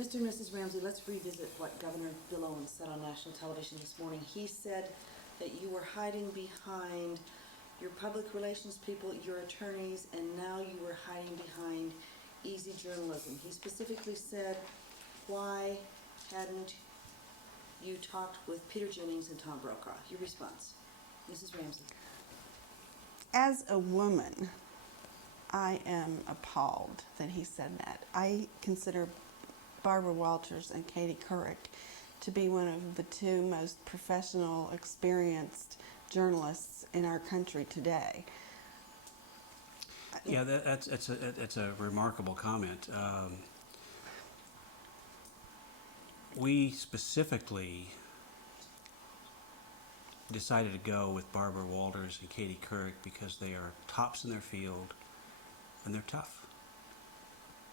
Mr. and Mrs. Ramsey, let's revisit what Governor Bill Owens said on national television this morning. He said that you were hiding behind your public relations people, your attorneys, and now you were hiding behind easy journalism. He specifically said, why hadn't you talked with Peter Jennings and Tom Brokaw? Your response, Mrs. Ramsey. As a woman, I am appalled that he said that. I consider Barbara Walters and Katie Couric to be one of the two most professional, experienced journalists in our country today. Yeah, that's a remarkable comment. We specifically decided to go with Barbara Walters and Katie Couric because they are tops in their field and they're tough.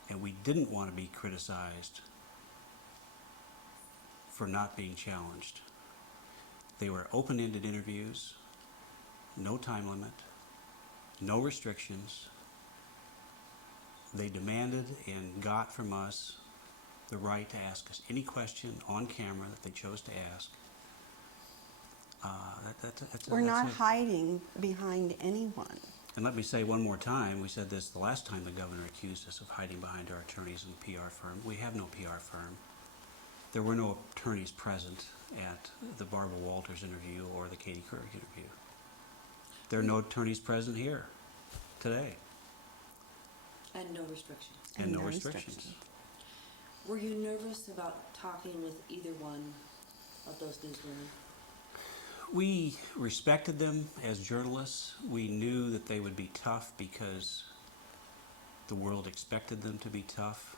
And we didn't want to be criticized for not being challenged. They were open-ended interviews, no time limit, no restrictions. They demanded and got from us the right to ask us any question on camera that they chose to ask. We're not hiding behind anyone. And let me say one more time, we said this the last time the governor accused us of hiding behind our attorneys and PR firm. We have no PR firm. There were no attorneys present at the Barbara Walters interview or the Katie Couric interview. There are no attorneys present here today. And no restrictions. And no restrictions. Were you nervous about talking with either one of those newswomen? We respected them as journalists. We knew that they would be tough because the world expected them to be tough.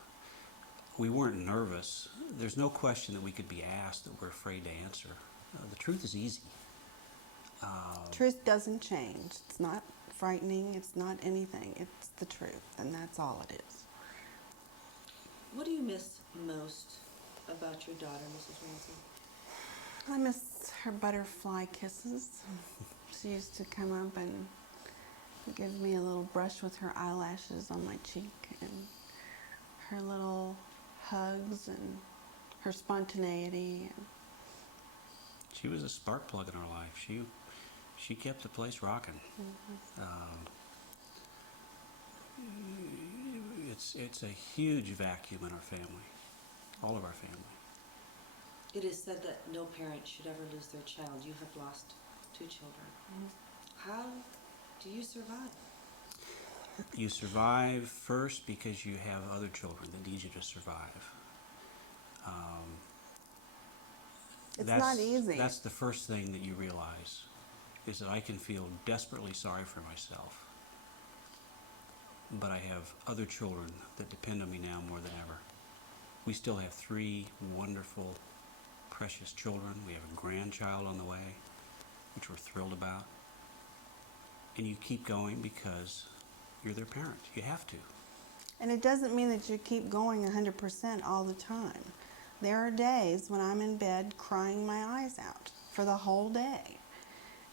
We weren't nervous. There's no question that we could be asked that we're afraid to answer. The truth is easy. Truth doesn't change. It's not frightening. It's not anything. It's the truth, and that's all it is. What do you miss most about your daughter, Mrs. Ramsey? I miss her butterfly kisses. She used to come up and give me a little brush with her eyelashes on my cheek, and her little hugs and her spontaneity. She was a spark plug in our life. She kept the place rocking. Mm-hmm. It's a huge vacuum in our family, all of our family. It is said that no parent should ever lose their child. You have lost 2 children. Mm-hmm. How do you survive? You survive first because you have other children that need you to survive. It's not easy. That's the first thing that you realize, is that I can feel desperately sorry for myself, but I have other children that depend on me now more than ever. We still have 3 wonderful, precious children. We have a grandchild on the way, which we're thrilled about. And you keep going because you're their parent. You have to. And it doesn't mean that you keep going 100% all the time. There are days when I'm in bed crying my eyes out for the whole day.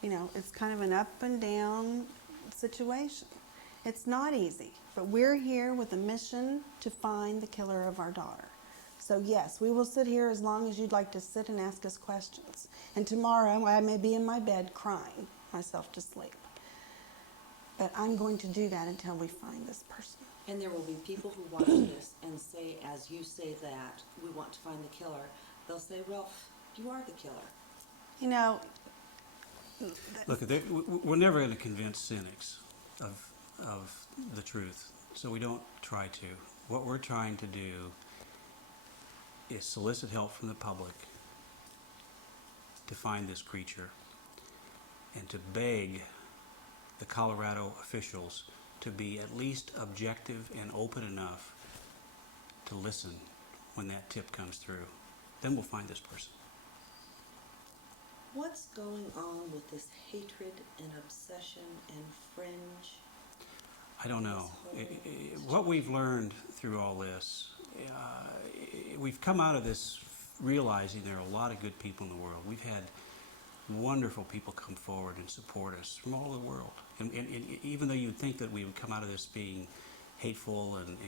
You know, it's kind of an up and down situation. It's not easy, but we're here with a mission to find the killer of our daughter. So yes, we will sit here as long as you'd like to sit and ask us questions. And tomorrow I may be in my bed crying myself to sleep. But I'm going to do that until we find this person. And there will be people who watch this and say, as you say that, we want to find the killer. They'll say, well, you are the killer. You know, Look, we're never going to convince cynics of the truth, so we don't try to. What we're trying to do is solicit help from the public to find this creature and to beg the Colorado officials to be at least objective and open enough to listen when that tip comes through. Then we'll find this person. What's going on with this hatred and obsession and fringe? I don't know. What we've learned through all this, we've come out of this realizing there are a lot of good people in the world. We've had wonderful people come forward and support us from all over the world. And even though you'd think that we would come out of this being hateful and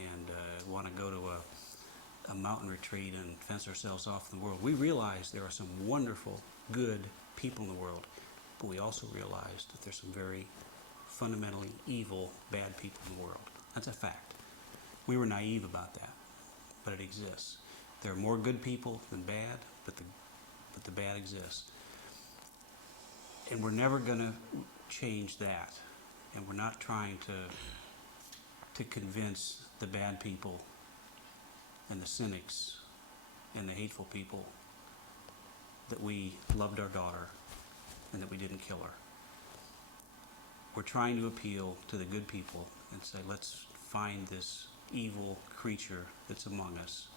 want to go to a mountain retreat and fence ourselves off from the world. We realize there are some wonderful, good people in the world, but we also realize that there's some very fundamentally evil, bad people in the world. That's a fact. We were naive about that, but it exists. There are more good people than bad, but the bad exists. And we're never going to change that. And we're not trying to convince the bad people and the cynics and the hateful people that we loved our daughter and that we didn't kill her. We're trying to appeal to the good people and say, let's find this evil creature that's among us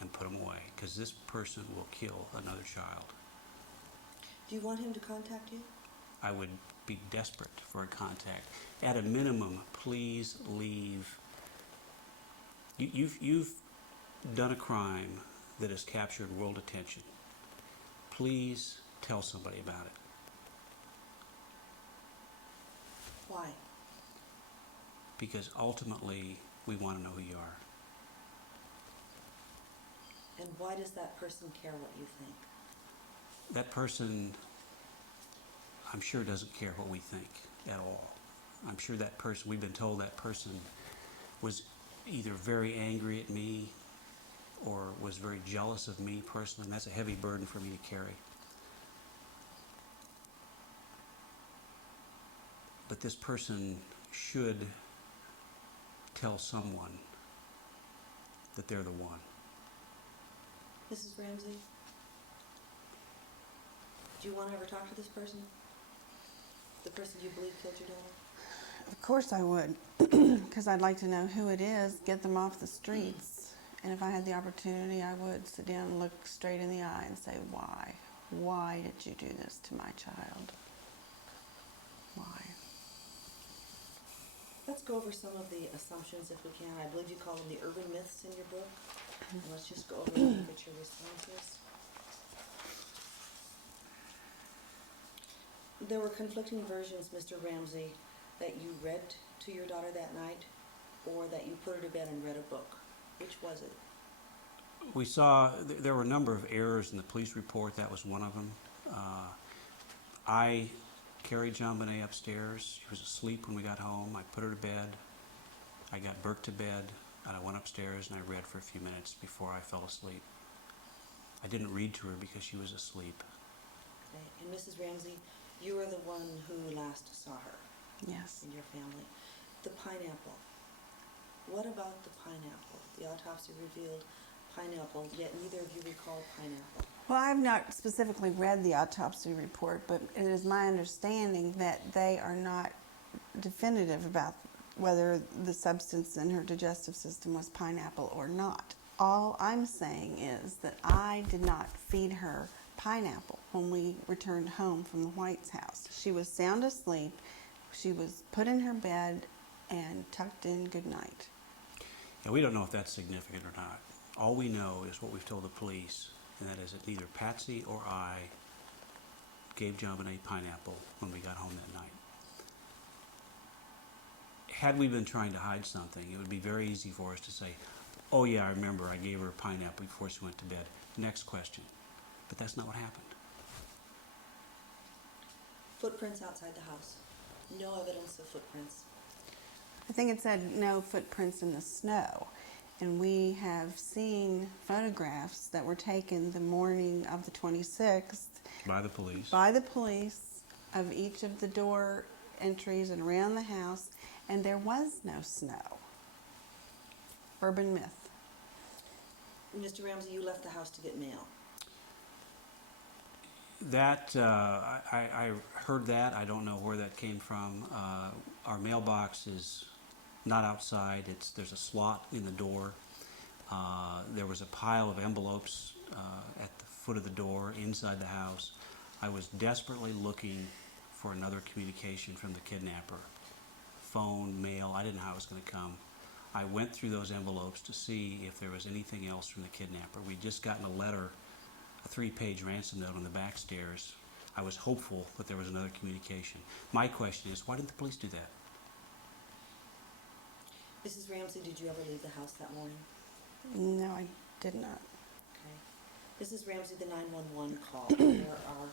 and put him away, because this person will kill another child. Do you want him to contact you? I would be desperate for a contact. At a minimum, please leave. You've done a crime that has captured world attention. Please tell somebody about it. Why? Because ultimately, we want to know who you are. And why does that person care what you think? That person, I'm sure, doesn't care what we think at all. I'm sure that person, we've been told that person was either very angry at me or was very jealous of me personally, and that's a heavy burden for me to carry. But this person should tell someone that they're the one. Mrs. Ramsey, do you want to ever talk to this person? The person you believe killed your daughter? Of course I would, because I'd like to know who it is, get them off the streets. And if I had the opportunity, I would sit down and look straight in the eye and say, why? Why did you do this to my child? Why? Let's go over some of the assumptions if we can. I believe you call them the urban myths in your book. And let's just go over them and get your responses. There were conflicting versions, Mr. Ramsey, that you read to your daughter that night or that you put her to bed and read a book. Which was it? We saw, there were a number of errors in the police report. That was one of them. I carried John Bonet upstairs. She was asleep when we got home. I put her to bed. I got Burke to bed, and I went upstairs and I read for a few minutes before I fell asleep. I didn't read to her because she was asleep. Okay. And Mrs. Ramsey, you are the one who last saw her Yes. in your family. The pineapple. What about the pineapple? The autopsy revealed pineapple, yet neither of you recall pineapple. Well, I've not specifically read the autopsy report, but it is my understanding that they are not definitive about whether the substance in her digestive system was pineapple or not. All I'm saying is that I did not feed her pineapple when we returned home from the White's house. She was sound asleep. She was put in her bed and tucked in good night. Yeah, we don't know if that's significant or not. All we know is what we've told the police, and that is that neither Patsy or I gave John Bonet pineapple when we got home that night. Had we been trying to hide something, it would be very easy for us to say, oh yeah, I remember, I gave her pineapple before she went to bed. Next question. But that's not what happened. Footprints outside the house. No evidence of footprints. I think it said no footprints in the snow. And we have seen photographs that were taken the morning of the 26th By the police. by the police of each of the door entries and around the house, and there was no snow. Urban myth. Mr. Ramsey, you left the house to get mail. That, I heard that. I don't know where that came from. Our mailbox is not outside. There's a slot in the door. There was a pile of envelopes at the foot of the door inside the house. I was desperately looking for another communication from the kidnapper. Phone, mail, I didn't know how it was going to come. I went through those envelopes to see if there was anything else from the kidnapper. We'd just gotten a letter, a 3-page ransom note on the back stairs. I was hopeful that there was another communication. My question is, why didn't the police do that? Mrs. Ramsey, did you ever leave the house that morning? No, I did not. Okay. Mrs. Ramsey, the 911 call. There are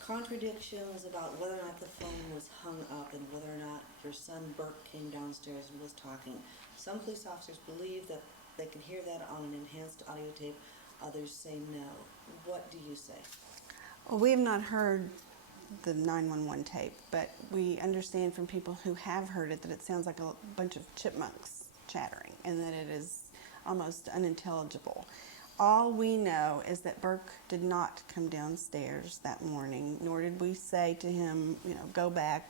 contradictions about whether or not the phone was hung up and whether or not your son Burke came downstairs and was talking. Some police officers believe that they can hear that on an enhanced audio tape. Others say no. What do you say? Well, we have not heard the 911 tape, but we understand from people who have heard it that it sounds like a bunch of chipmunks chattering and that it is almost unintelligible. All we know is that Burke did not come downstairs that morning, nor did we say to him, go back,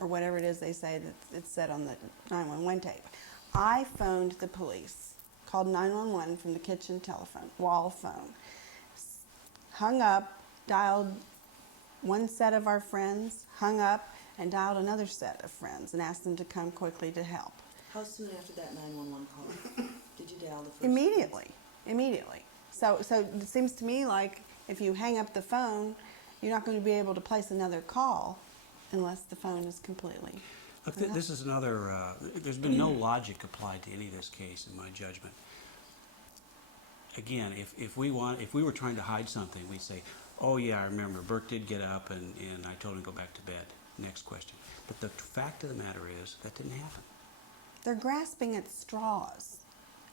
or whatever it is they say that it's said on the 911 tape. I phoned the police, called 911 from the kitchen telephone, wall phone, hung up, dialed one set of our friends, hung up, and dialed another set of friends and asked them to come quickly to help. How soon after that 911 call did you dial the first? Immediately. So it seems to me like if you hang up the phone, you're not going to be able to place another call unless the phone is completely. Look, this is another, there's been no logic applied to any of this case in my judgment. Again, if we were trying to hide something, we'd say, oh yeah, I remember, Burke did get up and I told him to go back to bed. Next question. But the fact of the matter is, that didn't happen. They're grasping at straws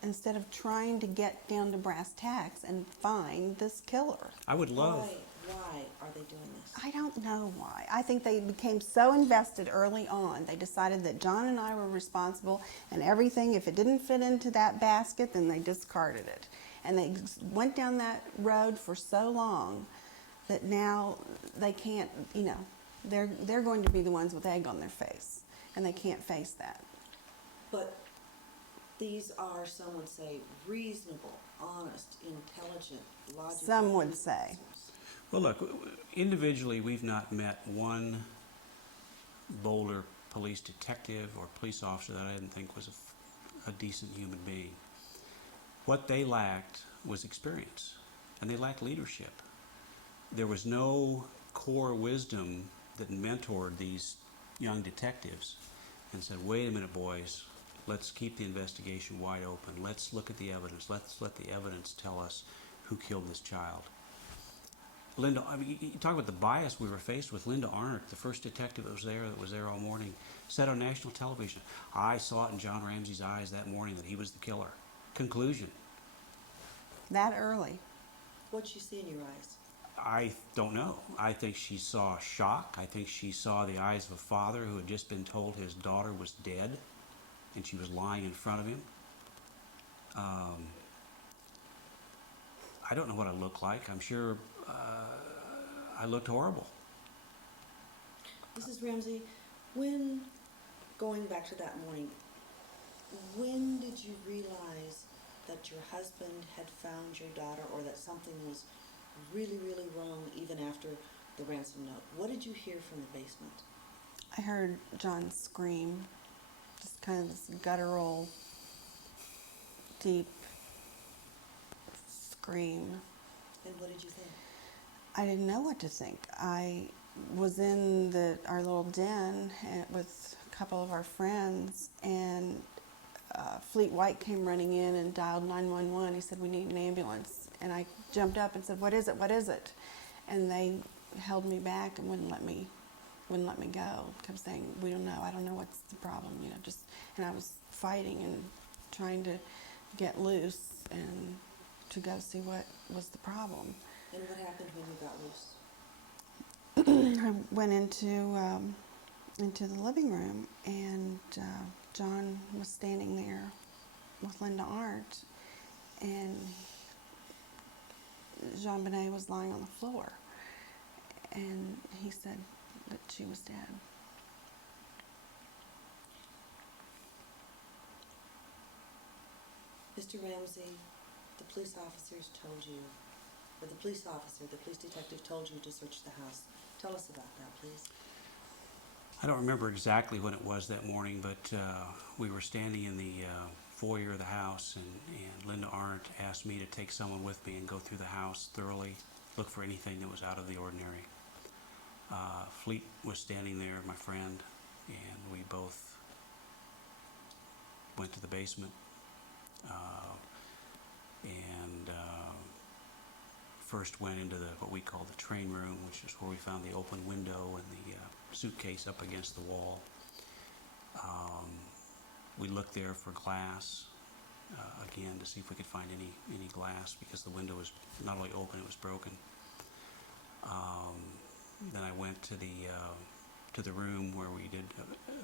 instead of trying to get down to brass tacks and find this killer. I would love... Why are they doing this? I don't know why. I think they became so invested early on. They decided that John and I were responsible, and everything, if it didn't fit into that basket, then they discarded it. And they went down that road for so long that now they can't, they're going to be the ones with egg on their face, and they can't face that. But these are, some would say, reasonable, honest, intelligent, logical. Some would say. Well, look, individually, we've not met one Boulder police detective or police officer that I didn't think was a decent human being. What they lacked was experience, and they lacked leadership. There was no core wisdom that mentored these young detectives and said, wait a minute, boys, let's keep the investigation wide open. Let's look at the evidence. Let's let the evidence tell us who killed this child. Linda, I mean, you talk about the bias we were faced with. Linda Arnott, the first detective that was there all morning, said on national television, I saw it in John Ramsey's eyes that morning that he was the killer. Conclusion. That early. What'd you see in your eyes? I don't know. I think she saw shock. I think she saw the eyes of a father who had just been told his daughter was dead and she was lying in front of him. I don't know what I looked like. I'm sure I looked horrible. Mrs. Ramsey, going back to that morning, when did you realize that your husband had found your daughter or that something was really, really wrong even after the ransom note? What did you hear from the basement? I heard John scream, just kind of this guttural, deep scream. And what did you think? I didn't know what to think. I was in our little den with a couple of our friends, and Fleet White came running in and dialed 911. He said, we need an ambulance. And I jumped up and said, what is it? What is it? And they held me back and wouldn't let me go. Kept saying, we don't know. I don't know what's the problem. And I was fighting and trying to get loose and to go see what was the problem. And what happened when you got loose? I went into the living room, and John was standing there with Linda Arndt, and Jean Benet was lying on the floor, and he said that she was dead. Mr. Ramsey, the police officers told you, or the police detective told you to search the house. Tell us about that, please. I don't remember exactly when it was that morning, but we were standing in the foyer of the house, and Linda Arndt asked me to take someone with me and go through the house thoroughly, look for anything that was out of the ordinary. Fleet was standing there, my friend, and we both went to the basement. and first went into what we call the train room, which is where we found the open window and the suitcase up against the wall. We looked there for glass, again, to see if we could find any glass, because the window was not only open, it was broken. Then I went to the room where we did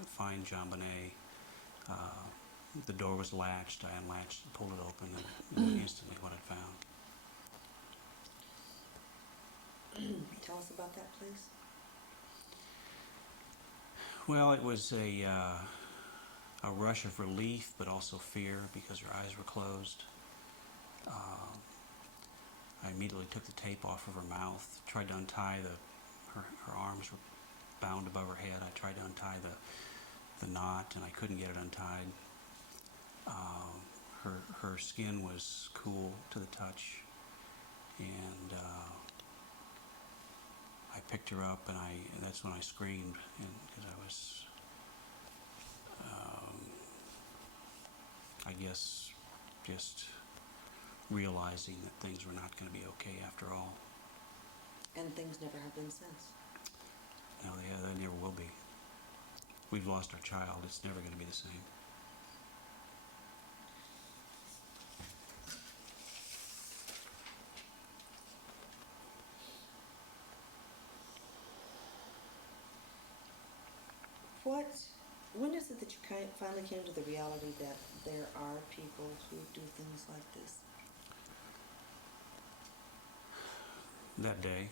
find JonBenet. The door was latched. I unlatched and pulled it open, and knew instantly what I'd found. Tell us about that, please. Well, it was a rush of relief, but also fear, because her eyes were closed. I immediately took the tape off of her mouth, tried to untie her arms were bound above her head. I tried to untie the knot, and I couldn't get it untied. Her skin was cool to the touch, and I picked her up, and that's when I screamed, because I was, I guess, just realizing that things were not going to be okay after all. And things never have been since. No, they never will be. We've lost our child. It's never going to be the same. When is it that you finally came to the reality that there are people who do things like this? That day.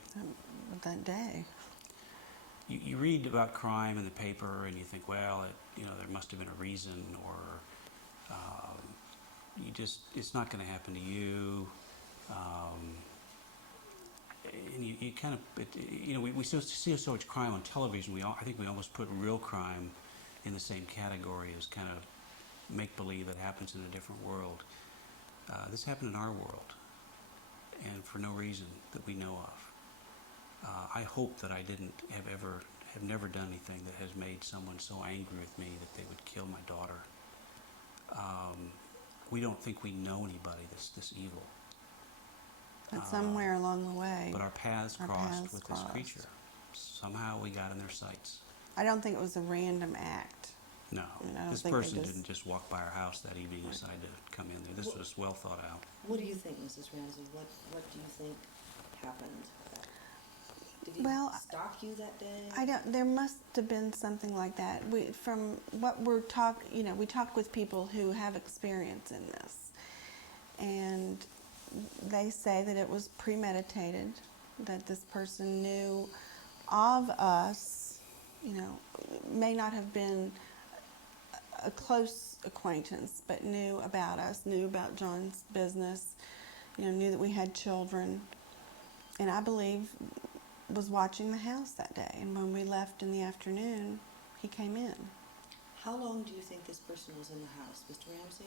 That day. You read about crime in the paper, and you think, well, there must have been a reason, or it's not going to happen to you. And you kind of, we see so much crime on television. I think we almost put real crime in the same category as kind of make-believe that happens in a different world. This happened in our world, and for no reason that we know of. I hope that I have never done anything that has made someone so angry with me that they would kill my daughter. We don't think we know anybody that's this evil. But somewhere along the way, But our paths crossed with this creature. Somehow we got in their sights. I don't think it was a random act. No, I this think they person didn't just walk by our house that evening and decide to come in there. This was well thought out. What do you think, Mrs. Ramsey? What do you think happened? Did he stalk you that day? There must have been something like that. From what we talked with people who have experience in this, and they say that it was premeditated, that this person knew of us, may not have been a close acquaintance, but knew about us, knew about John's business, knew that we had children, and I believe was watching the house that day. And when we left in the afternoon, he came in. How long do you think this person was in the house, Mr. Ramsey?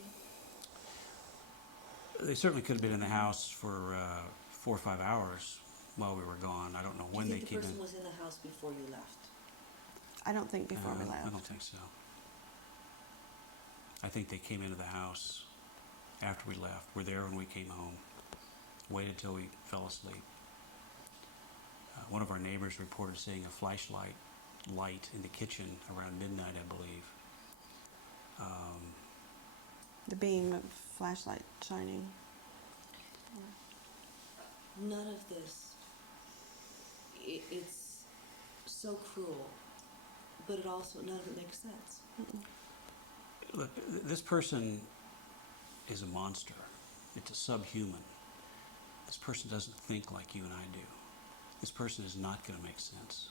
They certainly could have been in the house for 4 or 5 hours while we were gone. I don't know when they came in. Do you think the person was in the house before you left? I don't think before we left. I don't think so. I think they came into the house after we left. Were there when we came home. Waited till we fell asleep. One of our neighbors reported seeing a flashlight light in the kitchen around midnight, I believe. The beam of flashlight shining. None of this, it's so cruel, but none of it makes sense. Look, this person is a monster. It's a subhuman. This person doesn't think like you and I do. This person is not going to make sense.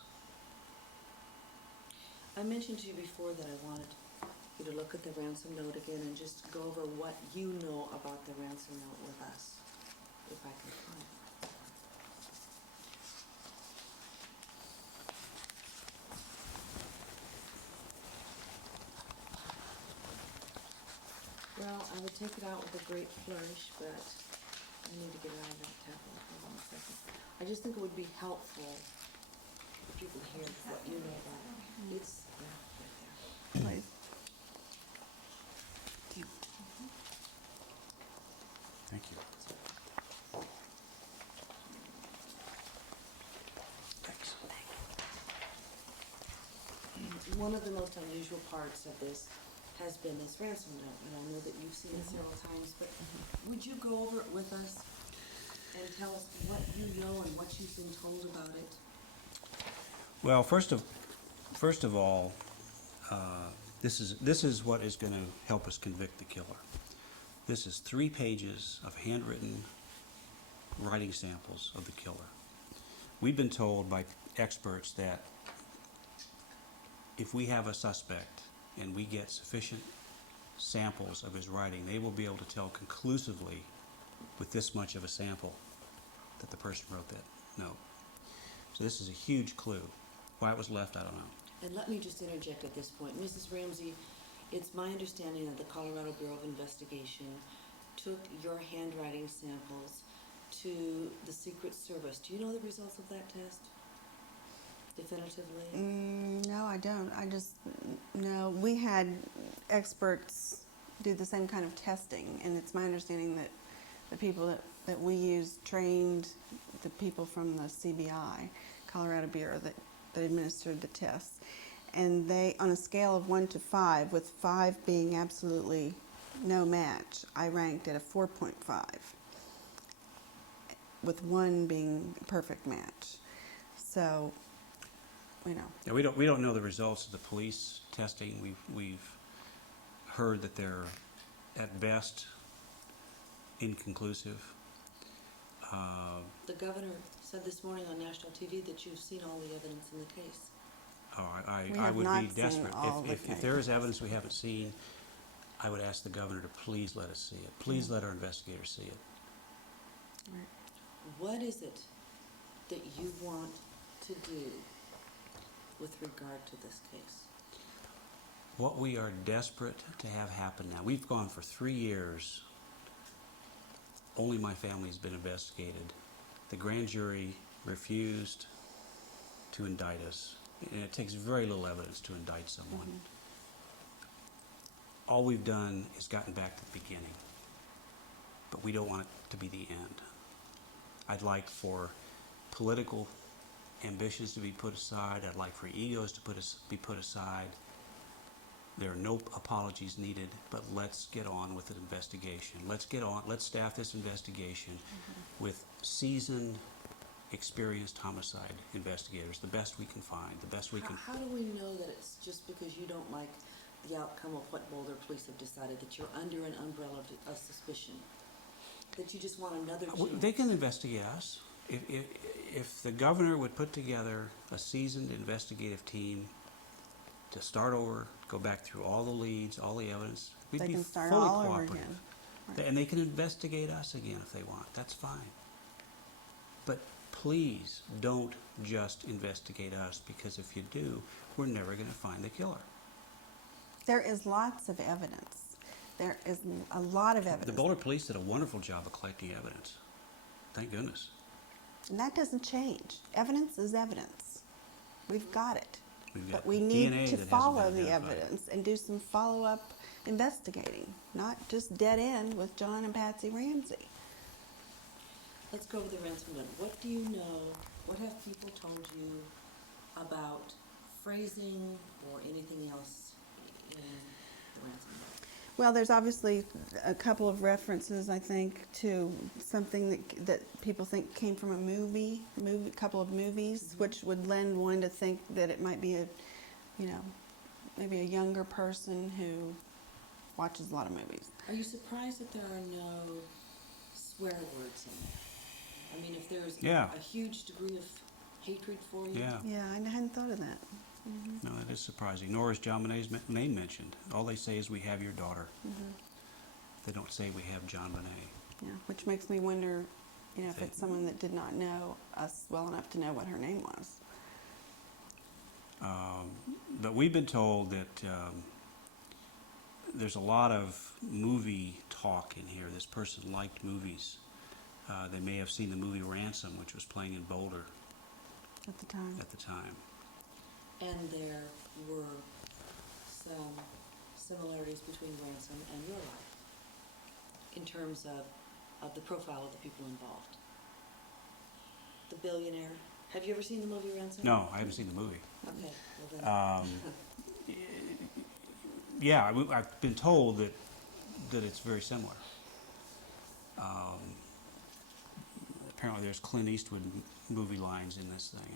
I mentioned to you before that I wanted you to look at the ransom note again and just go over what you know about the ransom note with us, if I can find it. Well, I would take it out with a great flourish, but I need to get it out of that tablet. Hold on a second. I just think it would be helpful if you could hear what you know about it. It's right there. Please. Thank you. One of the most unusual parts of this has been this ransom note, and I know that you've seen it several times, but would you go over it with us and tell us what you know and what you've been told about it? Well, first of all, this is what is going to help us convict the killer. This is 3 pages of handwritten writing samples of the killer. We've been told by experts that if we have a suspect and we get sufficient samples of his writing, they will be able to tell conclusively with this much of a sample that the person wrote that note. So this is a huge clue. Why it was left, I don't know. And let me just interject at this point. Mrs. Ramsey, it's my understanding that the Colorado Bureau of Investigation took your handwriting samples to the Secret Service. Do you know the results of that test? Definitively? No, I don't. I just know we had experts do the same kind of testing, and it's my understanding that the people that we used trained the people from the CBI, Colorado Bureau, that administered the tests. And they, on a scale of 1 to 5, with 5 being absolutely no match, I ranked at a 4.5, with 1 being a perfect match. So, you know. Yeah, we don't know the results of the police testing. We've heard that they're at best inconclusive. The governor said this morning on national TV that you've seen all the evidence in the case. Oh, We I have would not be seen desperate. all the If there is evidence we haven't seen, I would ask the governor to please let us see it. Please let our investigators see it. Right. What is it that you want to do with regard to this case? What we are desperate to have happen now, we've gone for 3 years. Only my family's been investigated. The grand jury refused to indict us. And it takes very little evidence to indict someone. All we've done is gotten back to the beginning. But we don't want it to be the end. I'd like for political ambitions to be put aside. I'd like for egos to be put aside. There are no apologies needed, but let's get on with an investigation. Let's staff this investigation with seasoned, experienced homicide investigators, the best we can find, the best we can. How do we know that it's just because you don't like the outcome of what Boulder police have decided, that you're under an umbrella of suspicion, that you just want another chance? They can investigate us. If the governor would put together a seasoned investigative team to start over, go back through all the leads, all the evidence, we'd They be can start fully all over cooperative. again. Right. And they can investigate us again if they want. That's fine. But please don't just investigate us, because if you do, we're never going to find the killer. There is lots of evidence. There is a lot of evidence. The Boulder police did a wonderful job of collecting evidence. Thank goodness. And that doesn't change. Evidence is evidence. We've got it. We've got But we DNA need that to hasn't follow been the identified. evidence and do some follow-up investigating, not just dead end with John and Patsy Ramsey. Let's go over the ransom note. What do you know, what have people told you about phrasing or anything else in the ransom note? Well, there's obviously a couple of references, I think, to something that people think came from a couple of movies, which would lend one to think that it might be maybe a younger person who watches a lot of movies. Are you surprised that there are no swear words in there? I mean, if there's a huge degree of hatred for you. Yeah. Yeah, I hadn't thought of that. No, that is surprising. Nor is John Bonet's name mentioned. All they say is, "We have your daughter." They don't say, "We have John Bonet." Yeah, which makes me wonder, if it's someone that did not know us well enough to know what her name was. But we've been told that there's a lot of movie talk in here. This person liked movies. They may have seen the movie Ransom, which was playing in Boulder At the time. at the time. And there were some similarities between Ransom and your life in terms of the profile of the people involved. The billionaire. Have you ever seen the movie Ransom? No, I haven't seen the movie. Okay, well then. yeah, I've been told that it's very similar. Apparently, there's Clint Eastwood movie lines in this thing.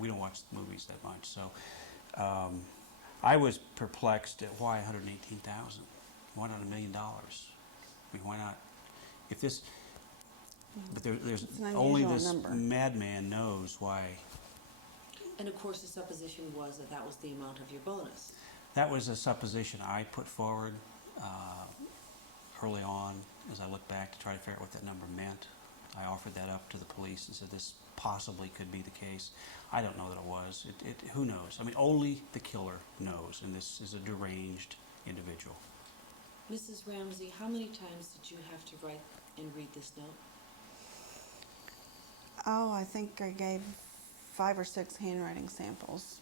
We don't watch the movies that much, so I was perplexed at why 118,000. Why not $1 million? I mean, why not? If this, but there's It's an only unusual this number. madman knows why. And of course, the supposition was that that was the amount of your bonus. That was a supposition I put forward early on as I looked back to try to figure out what that number meant. I offered that up to the police and said this possibly could be the case. I don't know that it was. Who knows? I mean, only the killer knows, and this is a deranged individual. Mrs. Ramsey, how many times did you have to write and read this note? Oh, I think I gave 5 or 6 handwriting samples.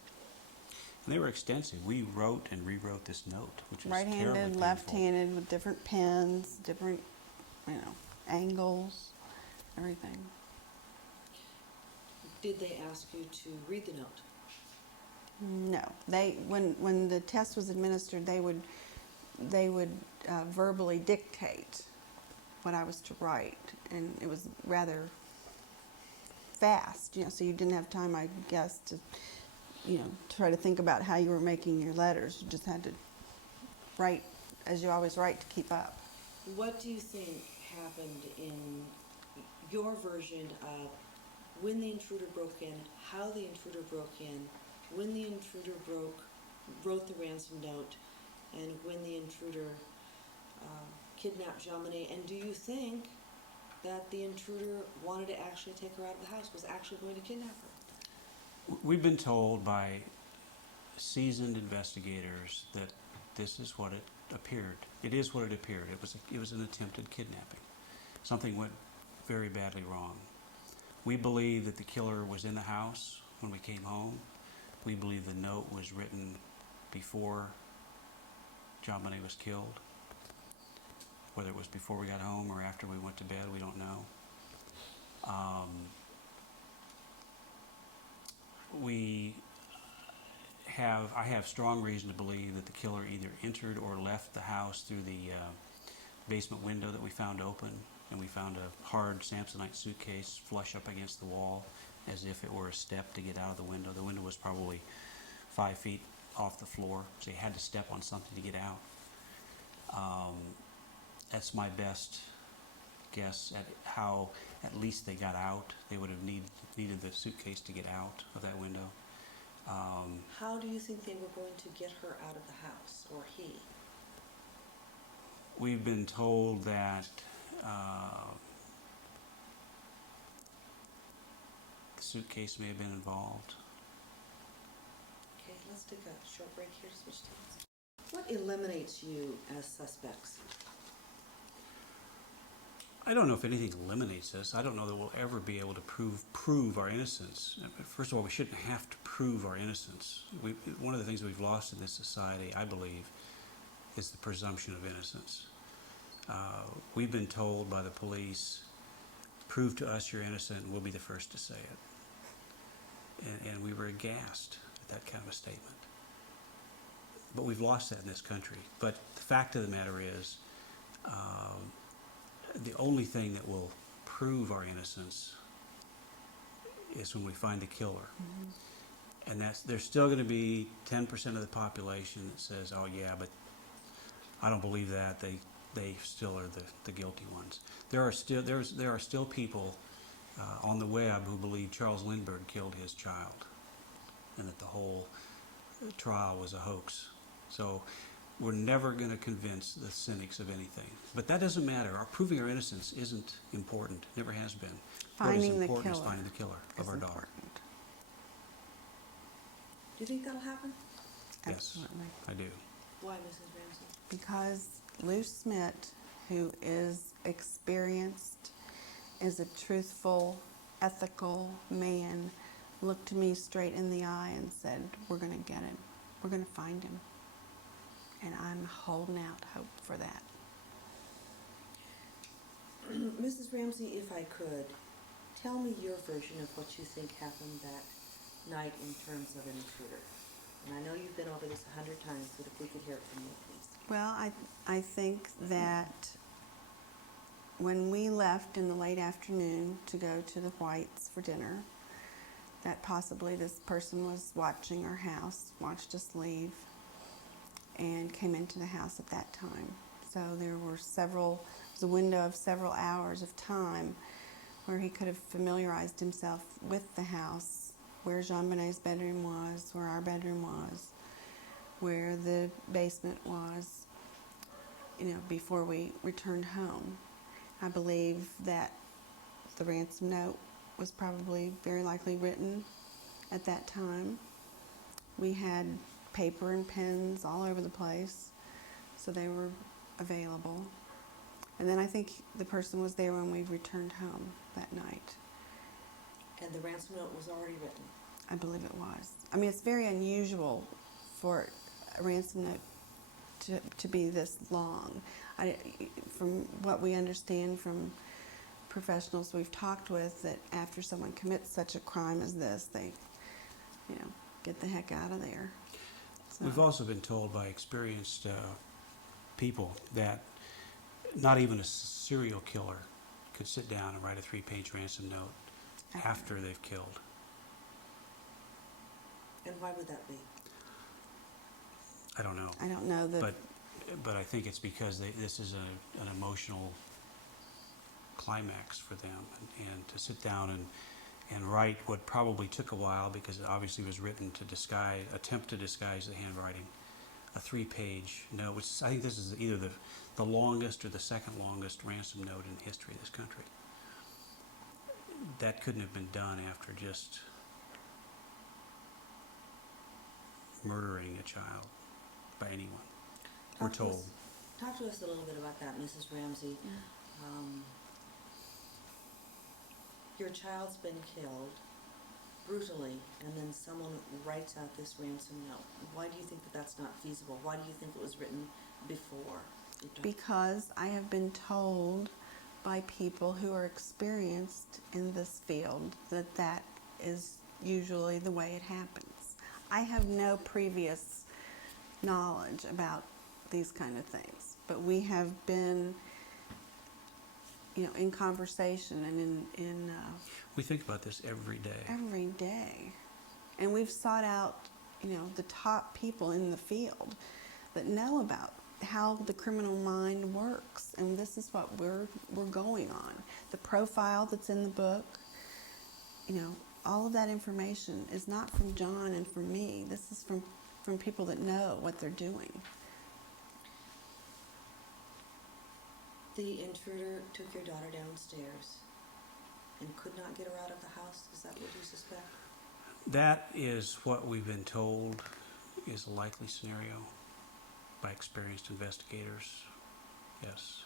And they were extensive. We wrote and rewrote this note, which was terribly Right-handed, painful. left-handed, with different pens, different, angles, everything. Did they ask you to read the note? No, when the test was administered, they would verbally dictate what I was to write, and it was rather fast, so you didn't have time, I guess, to try to think about how you were making your letters. You just had to write as you always write to keep up. What do you think happened in your version of when the intruder broke in, how the intruder broke in, when the intruder wrote the ransom note, and when the intruder kidnapped Jamine? And do you think that the intruder wanted to actually take her out of the house, was actually going to kidnap her? We've been told by seasoned investigators that this is what it appeared. It is what it appeared. It was an attempted kidnapping. Something went very badly wrong. We believe that the killer was in the house when we came home. We believe the note was written before Jamine was killed. Whether it was before we got home or after we went to bed, we don't know. I have strong reason to believe that the killer either entered or left the house through the basement window that we found open, and we found a hard Samsonite suitcase flush up against the wall as if it were a step to get out of the window. The window was probably 5 feet off the floor, so you had to step on something to get out. That's my best guess at how at least they got out. They would have needed the suitcase to get out of that window. How do you think they were going to get her out of the house, or he? We've been told that the suitcase may have been involved. Okay, let's take a short break here to switch teams. What eliminates you as suspects? I don't know if anything eliminates us. I don't know that we'll ever be able to prove our innocence. First of all, we shouldn't have to prove our innocence. One of the things we've lost in this society, I believe, is the presumption of innocence. We've been told by the police, prove to us you're innocent and we'll be the first to say it. And we were aghast at that kind of a statement. But we've lost that in this country. But the fact of the matter is, the only thing that will prove our innocence is when we find the killer. Mm-hmm. And there's still going to be 10% of the population that says, oh yeah, but I don't believe that. They still are the guilty ones. There are still people on the web who believe Charles Lindbergh killed his child and that the whole trial was a hoax. So we're never going to convince the cynics of anything. But that doesn't matter. Proving our innocence isn't important. Never has been. Finding what is the important killer is finding the killer of our daughter. Do you think that'll happen? Absolutely. Yes, I do. Why, Mrs. Ramsey? Because Lou Smith, who is experienced, is a truthful, ethical man, looked me straight in the eye and said, we're going to get him. We're going to find him. And I'm holding out hope for that. Mrs. Ramsey, if I could, tell me your version of what you think happened that night in terms of an intruder. And I know you've been over this 100 times, but if we could hear it from you, please. Well, I think that when we left in the late afternoon to go to the Whites for dinner, that possibly this person was watching our house, watched us leave, and came into the house at that time. So there were a window of several hours of time where he could have familiarized himself with the house, where Jean-Benet's bedroom was, where our bedroom was, where the basement was, before we returned home. I believe that the ransom note was probably very likely written at that time. We had paper and pens all over the place, so they were available. And then I think the person was there when we returned home that night. And the ransom note was already written? I believe it was. I mean, it's very unusual for a ransom note to be this long. From what we understand from professionals we've talked with, that after someone commits such a crime as this, they, get the heck out of there. So. We've also been told by experienced people that not even a serial killer could sit down and write a 3-page ransom note after they've killed. And why would that be? I don't know. I don't know that. But I think it's because this is an emotional climax for them, and to sit down and write what probably took a while, because it obviously was written to attempt to disguise the handwriting, a 3-page note, which I think this is either the longest or the second longest ransom note in the history of this country. That couldn't have been done after just murdering a child by anyone. We're told. Talk to us a little bit about that, Mrs. Ramsey. Your child's been killed brutally, and then someone writes out this ransom note. Why do you think that that's not feasible? Why do you think it was written before? Because I have been told by people who are experienced in this field that is usually the way it happens. I have no previous knowledge about these kind of things, but we have been, in conversation and in We think about this every day. every day, and we've sought out, the top people in the field that know about how the criminal mind works, and this is what we're going on. The profile that's in the book, all of that information is not from John and from me. This is from people that know what they're doing. The intruder took your daughter downstairs and could not get her out of the house? Is that what you suspect? That is what we've been told is a likely scenario by experienced investigators. Yes.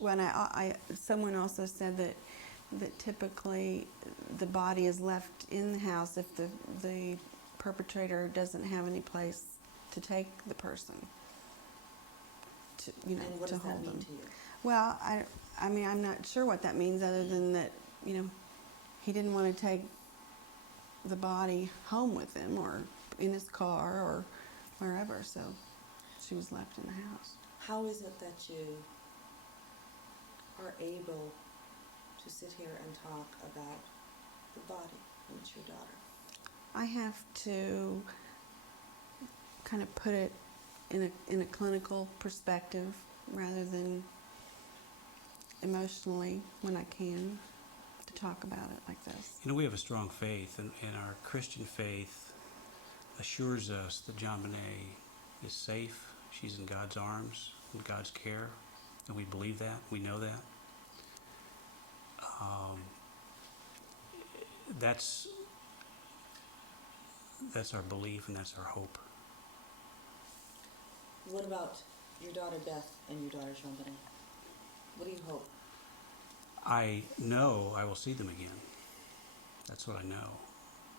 Well, and someone also said that typically the body is left in the house if the perpetrator doesn't have any place to take the person. And what does that mean to you? Well, I mean, I'm not sure what that means, other than that, he didn't want to take the body home with him or in his car or wherever, so she was left in the house. How is it that you are able to sit here and talk about the body and it's your daughter? I have to kind of put it in a clinical perspective rather than emotionally when I can, to talk about it like this. We have a strong faith, and our Christian faith assures us that JonBenet is safe. She's in God's arms, in God's care, and we believe that. We know that. That's our belief, and that's our hope. What about your daughter Beth and your daughter JonBenet? What do you hope? I know I will see them again. That's what I know,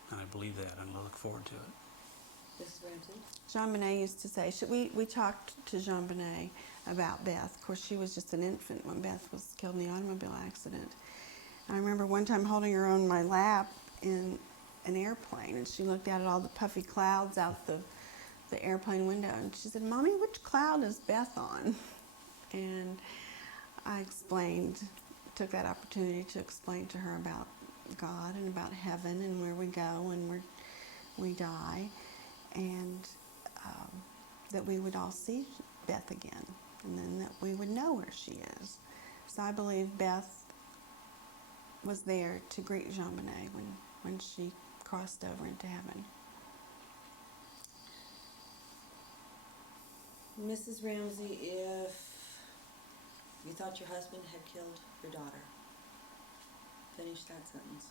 and I believe that, and I look forward to it. Mrs. Ramsey? JonBenet used to say, we talked to JonBenet about Beth. Of course, she was just an infant when Beth was killed in the automobile accident. I remember one time holding her on my lap in an airplane, and she looked out at all the puffy clouds out the the airplane window, and she said, "Mommy, which cloud is Beth on?" And I explained, took that opportunity to explain to her about God and about heaven and where we go and where we die, and that we would all see Beth again, and then that we would know where she is. So I believe Beth was there to greet Jean-Benet when she crossed over into heaven. Mrs. Ramsey, if you thought your husband had killed your daughter, finish that sentence.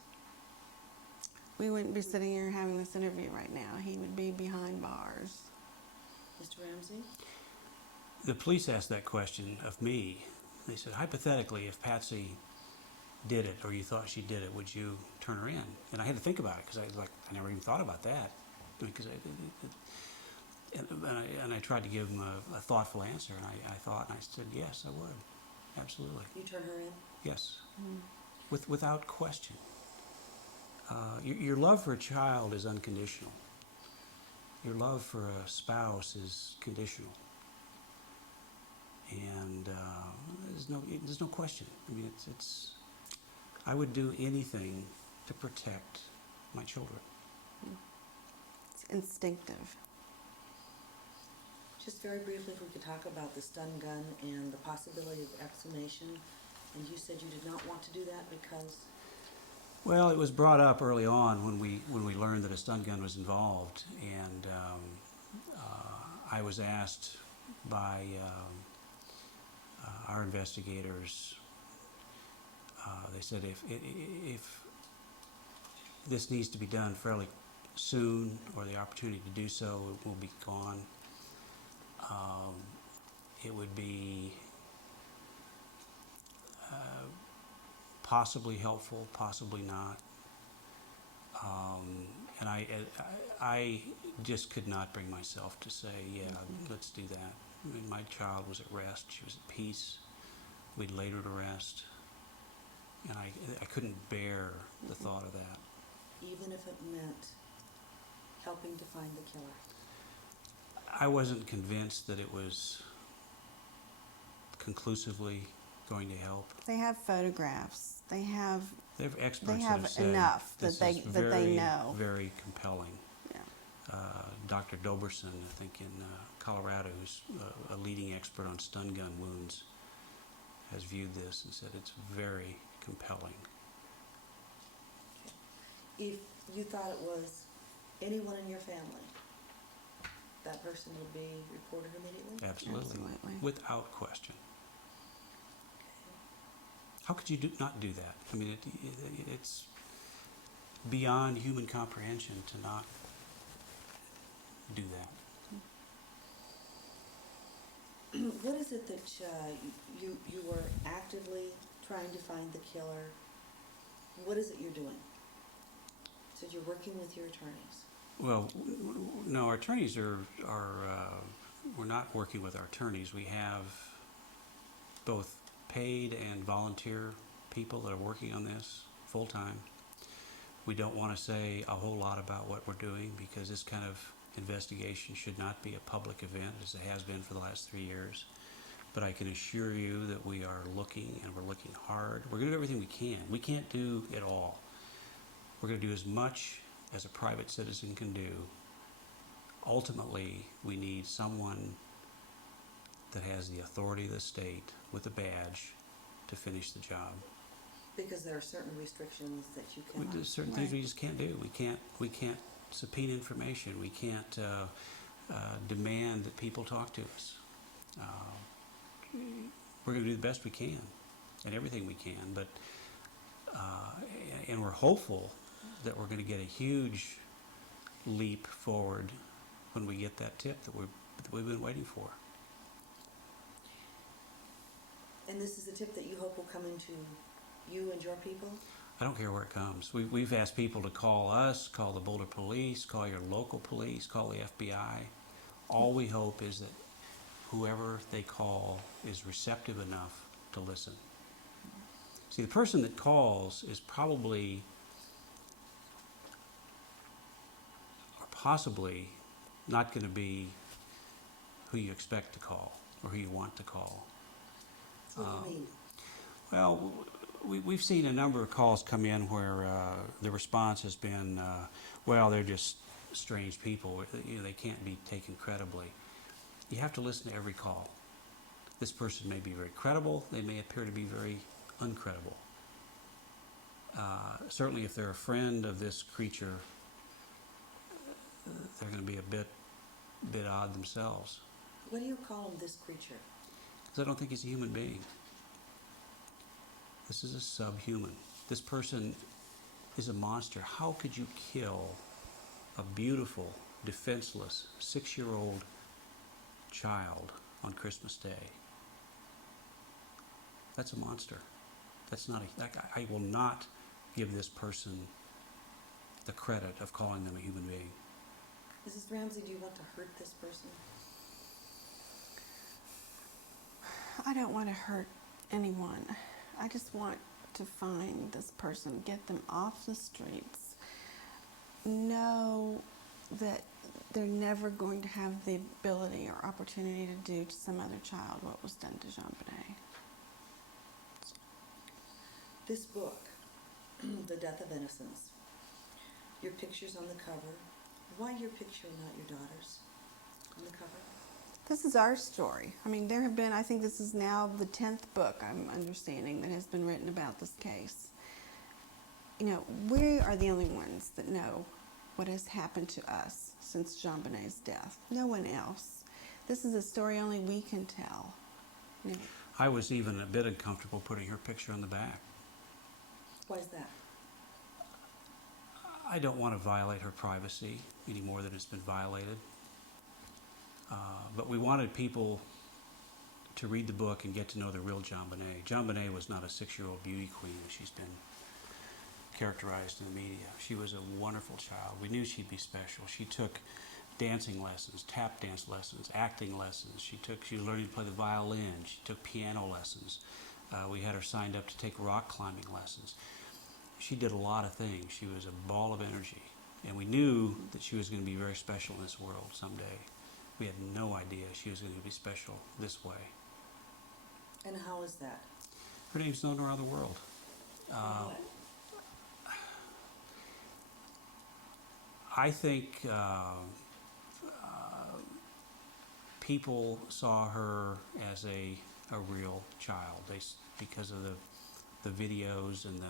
We wouldn't be sitting here having this interview right now. He would be behind bars. Mr. Ramsey? The police asked that question of me. They said, hypothetically, if Patsy did it, or you thought she did it, would you turn her in? And I had to think about it, because I never even thought about that. Because I tried to give him a thoughtful answer, and I thought, and I said, yes, I would. Absolutely. You turn her in? Yes. Without question. Your love for a child is unconditional. Your love for a spouse is conditional. And there's no question. I mean, I would do anything to protect my children. It's instinctive. Just very briefly, if we could talk about the stun gun and the possibility of exhumation. And you said you did not want to do that because? Well, it was brought up early on when we learned that a stun gun was involved, and I was asked by our investigators. They said if this needs to be done fairly soon, or the opportunity to do so will be gone, it would be possibly helpful, possibly not. And I just could not bring myself to say, yeah, let's do that. I mean, my child was at rest. She was at peace. We'd laid her to rest. And I couldn't bear the thought of that. Even if it meant helping to find the killer? I wasn't convinced that it was conclusively going to help. They have photographs. They have Experts They that have have said enough this that is they know. very compelling. Yeah. Dr. Doberson, I think in Colorado, who's a leading expert on stun gun wounds, has viewed this and said it's very compelling. If you thought it was anyone in your family, that person would be reported immediately? Absolutely. Absolutely. Without question. How could you not do that? I mean, it's beyond human comprehension to not do that. What is it that you were actively trying to find the killer? What is it you're doing? So you're working with your attorneys? Well, no, our attorneys are we're not working with our attorneys. We have both paid and volunteer people that are working on this full time. We don't want to say a whole lot about what we're doing because this kind of investigation should not be a public event as it has been for the last 3 years. But I can assure you that we are looking, and we're looking hard. We're going to do everything we can. We can't do it all. We're going to do as much as a private citizen can do. Ultimately, we need someone that has the authority of the state with a badge to finish the job. Because there are certain restrictions that you cannot. There's certain things we just can't do. We can't subpoena information. We can't demand that people talk to us. We're going to do the best we can and everything we can, but and we're hopeful that we're going to get a huge leap forward when we get that tip that we've been waiting for. And this is a tip that you hope will come into you and your people? I don't care where it comes. We've asked people to call us, call the Boulder Police, call your local police, call the FBI. All we hope is that whoever they call is receptive enough to listen. See, the person that calls is probably or possibly not going to be who you expect to call or who you want to call. What do you mean? Well, we've seen a number of calls come in where the response has been, well, they're just strange people. You know, they can't be taken credibly. You have to listen to every call. This person may be very credible. They may appear to be very uncredible. Certainly, if they're a friend of this creature, they're going to be a bit odd themselves. What do you call him, this creature? Because I don't think he's a human being. This is a subhuman. This person is a monster. How could you kill a beautiful, defenseless, 6-year-old child on Christmas Day? That's a monster. That's not I will not give this person the credit of calling them a human being. Mrs. Ramsey, do you want to hurt this person? I don't want to hurt anyone. I just want to find this person, get them off the streets, know that they're never going to have the ability or opportunity to do to some other child what was done to Jean Benet. This book, The Death of Innocence, your picture's on the cover. Why your picture and not your daughter's on the cover? This is our story. I mean, there have been, I think this is now the 10th book, I'm understanding, that has been written about this case. You know, we are the only ones that know what has happened to us since Jean Benet's death. No one else. This is a story only we can tell. You know, I was even a bit uncomfortable putting her picture on the back. Why is that? I don't want to violate her privacy any more than it's been violated. But we wanted people to read the book and get to know the real Jean Benet. Jean Benet was not a 6-year-old beauty queen as she's been characterized in the media. She was a wonderful child. We knew she'd be special. She took dancing lessons, tap dance lessons, acting lessons. She was learning to play the violin. She took piano lessons. We had her signed up to take rock climbing lessons. She did a lot of things. She was a ball of energy. And we knew that she was going to be very special in this world someday. We had no idea she was going to be special this way. And how is that? Her name's known around the world. What? I think people saw her as a real child because of the videos and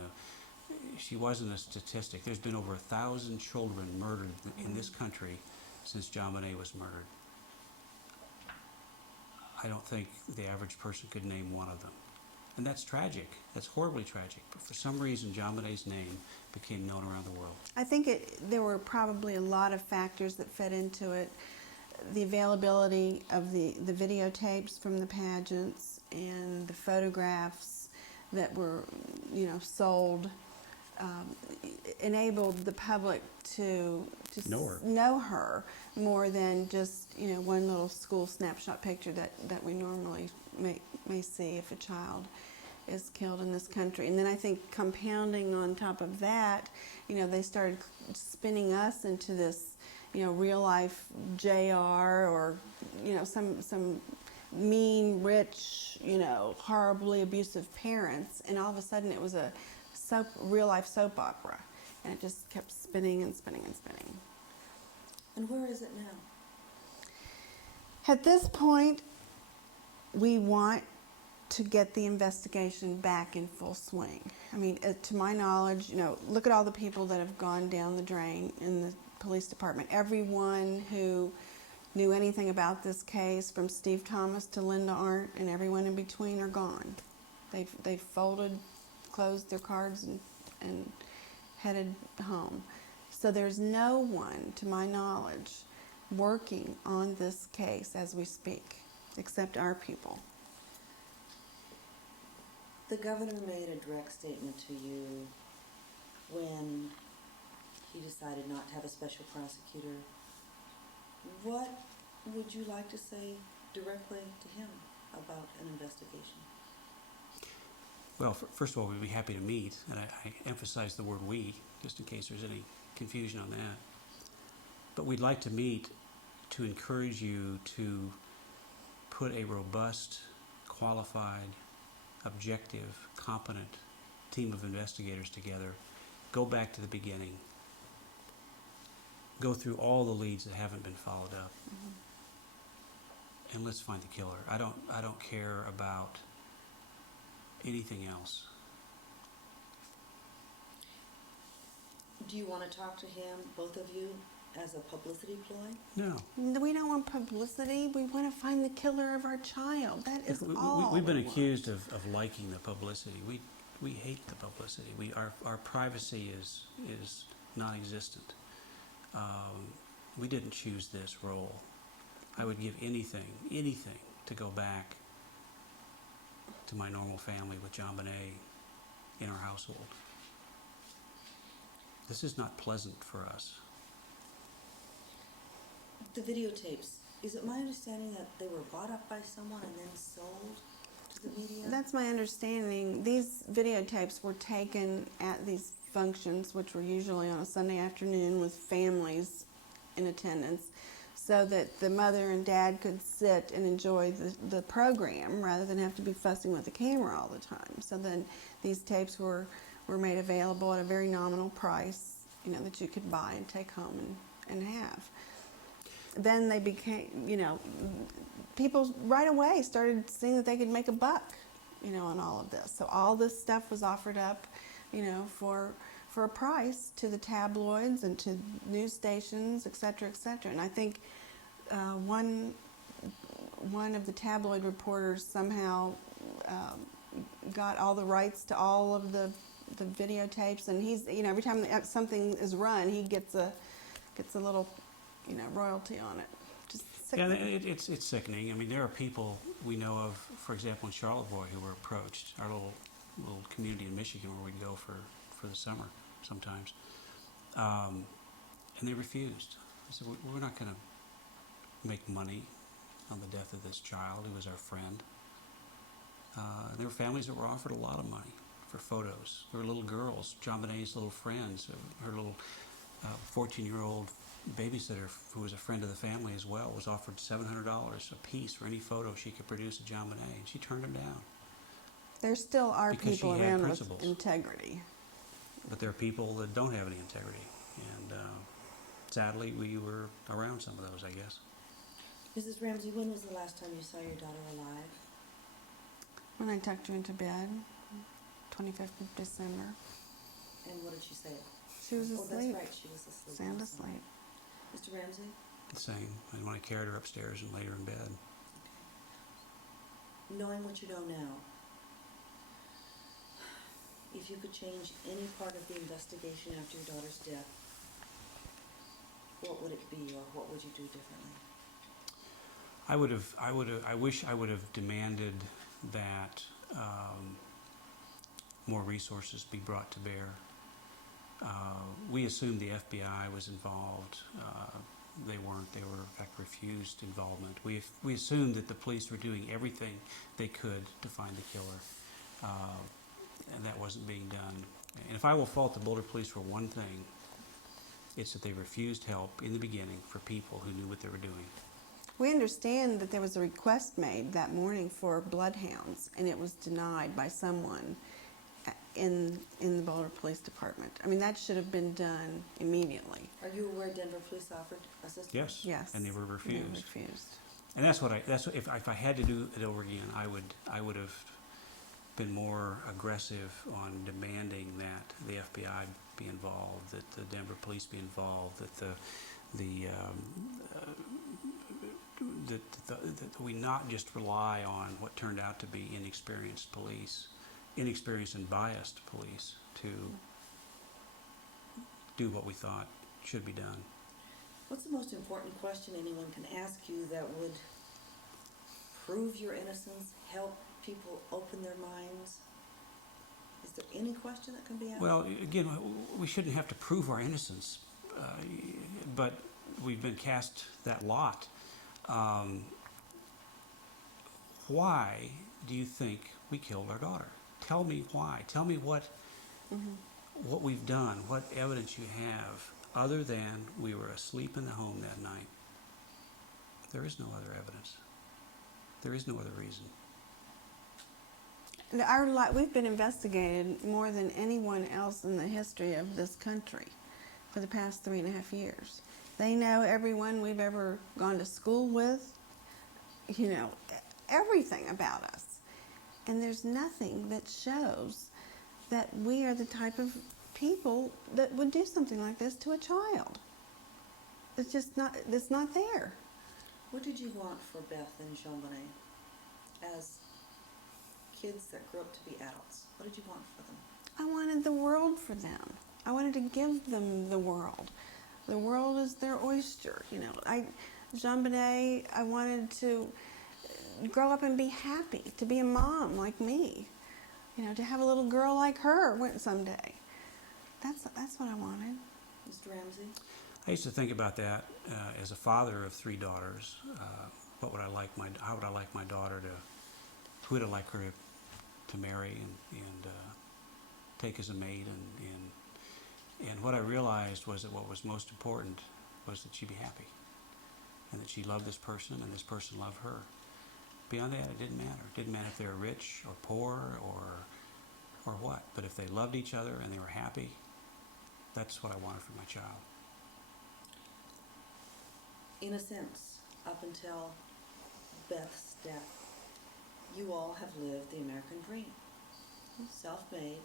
she wasn't a statistic. There's been over 1,000 children murdered in this country since Jean Benet was murdered. I don't think the average person could name one of them. And that's tragic. That's horribly tragic. But for some reason, Jean Benet's name became known around the world. I think there were probably a lot of factors that fed into it. The availability of the videotapes from the pageants and the photographs that were, sold enabled the public to know her more than just, one little school snapshot picture that we normally may see if a child is killed in this country. And then I think compounding on top of that, they started spinning us into this, real life JR or, some mean, rich, horribly abusive parents. And all of a sudden it was a real life soap opera. And it just kept spinning and spinning and spinning. And where is it now? At this point, we want to get the investigation back in full swing. I mean, to my knowledge, look at all the people that have gone down the drain in the police department. Everyone who knew anything about this case, from Steve Thomas to Linda Arndt, and everyone in between are gone. They've folded, closed their cards, and headed home. So there's no one, to my knowledge, working on this case as we speak, except our people. The governor made a direct statement to you when he decided not to have a special prosecutor. What would you like to say directly to him about an investigation? Well, first of all, we'd be happy to meet, and I emphasize the word "we" just in case there's any confusion on that. But we'd like to meet to encourage you to put a robust, qualified, objective, competent team of investigators together, go back to the beginning, go through all the leads that haven't been followed up, and let's find the killer. I don't care about anything else. Do you want to talk to him, both of you, as a publicity ploy? No. We don't want publicity. We want to find the killer of our child. That is all. We've been we want. accused of liking the publicity. We hate the publicity. Our privacy is non-existent. We didn't choose this role. I would give anything to go back to my normal family with John Bonet in our household. This is not pleasant for us. The videotapes, is it my understanding that they were bought up by someone and then sold to the media? That's my understanding. These videotapes were taken at these functions, which were usually on a Sunday afternoon with families in attendance, so that the mother and dad could sit and enjoy the program rather than have to be fussing with the camera all the time. So then these tapes were made available at a very nominal price, that you could buy and take home and have. Then they became, people right away started seeing that they could make a buck, on all of this. So all this stuff was offered up, for a price to the tabloids and to news stations, et cetera, et cetera. And I think one of the tabloid reporters somehow got all the rights to all of the videotapes, and he's, every time something is run, he gets a little, royalty on it. Just sickening. Yeah, it's sickening. I mean, there are people we know of, for example, in Charlottesville, who were approached, our little community in Michigan where we'd go for the summer sometimes, and they refused. They said, we're not going to make money on the death of this child who was our friend. There were families that were offered a lot of money for photos. There were little girls, John Bonet's little friends, her little 14-year-old babysitter who was a friend of the family as well, was offered $700 a piece for any photo she could produce of John Bonet, and she turned them down. There still are Because people she had around with principles. integrity. But there are people that don't have any integrity, and sadly, we were around some of those, I guess. Mrs. Ramsey, when was the last time you saw your daughter alive? When I tucked her into bed, 25th of December, And what did she say? she was Oh, asleep, that's right, she was asleep. sound last night. asleep. Mr. Ramsey? The same. And when I carried her upstairs and laid her in bed. Knowing what you know now, if you could change any part of the investigation after your daughter's death, what would it be, or what would you do differently? I wish I would have demanded that more resources be brought to bear. We assumed the FBI was involved. They weren't. They were, in fact, refused involvement. We assumed that the police were doing everything they could to find the killer, and that wasn't being done. And if I will fault the Boulder Police for one thing, it's that they refused help in the beginning for people who knew what they were doing. We understand that there was a request made that morning for bloodhounds, and it was denied by someone in the Boulder Police Department. I mean, that should have been done immediately. Are you aware Denver Police offered assistance? Yes. Yes. And they were refused. They were refused. And if I had to do it over again, I would have been more aggressive on demanding that the FBI be involved, that the Denver Police be involved, that that we not just rely on what turned out to be inexperienced and biased police to do what we thought should be done. What's the most important question anyone can ask you that would prove your innocence, help people open their minds? Is there any question that can be asked? Well, again, we shouldn't have to prove our innocence, but we've been cast that lot. Why do you think we killed our daughter? Tell me why. Tell me what we've done, what evidence you have, other than we were asleep in the home that night. There is no other evidence. There is no other reason. We've been investigated more than anyone else in the history of this country for the past 3.5 years. They know everyone we've ever gone to school with, you know, everything about us. And there's nothing that shows that we are the type of people that would do something like this to a child. It's just not, it's not there. What did you want for Beth and Jean-Bonnet as kids that grew up to be adults? What did you want for them? I wanted the world for them. I wanted to give them the world. The world is their oyster, you know. Jean-Bonnet, I wanted to grow up and be happy, to be a mom like me, you know, to have a little girl like her someday. That's what I wanted. Mr. Ramsey? I used to think about that as a father of 3 daughters. How would I like my daughter to, who would I like her to marry and take as a mate? And what I realized was that what was most important was that she be happy, and that she loved this person and this person loved her. Beyond that, it didn't matter. It didn't matter if they were rich or poor or what. But if they loved each other and they were happy, that's what I wanted for my child. In a sense, up until Beth's death, you all have lived the American dream. Self-made,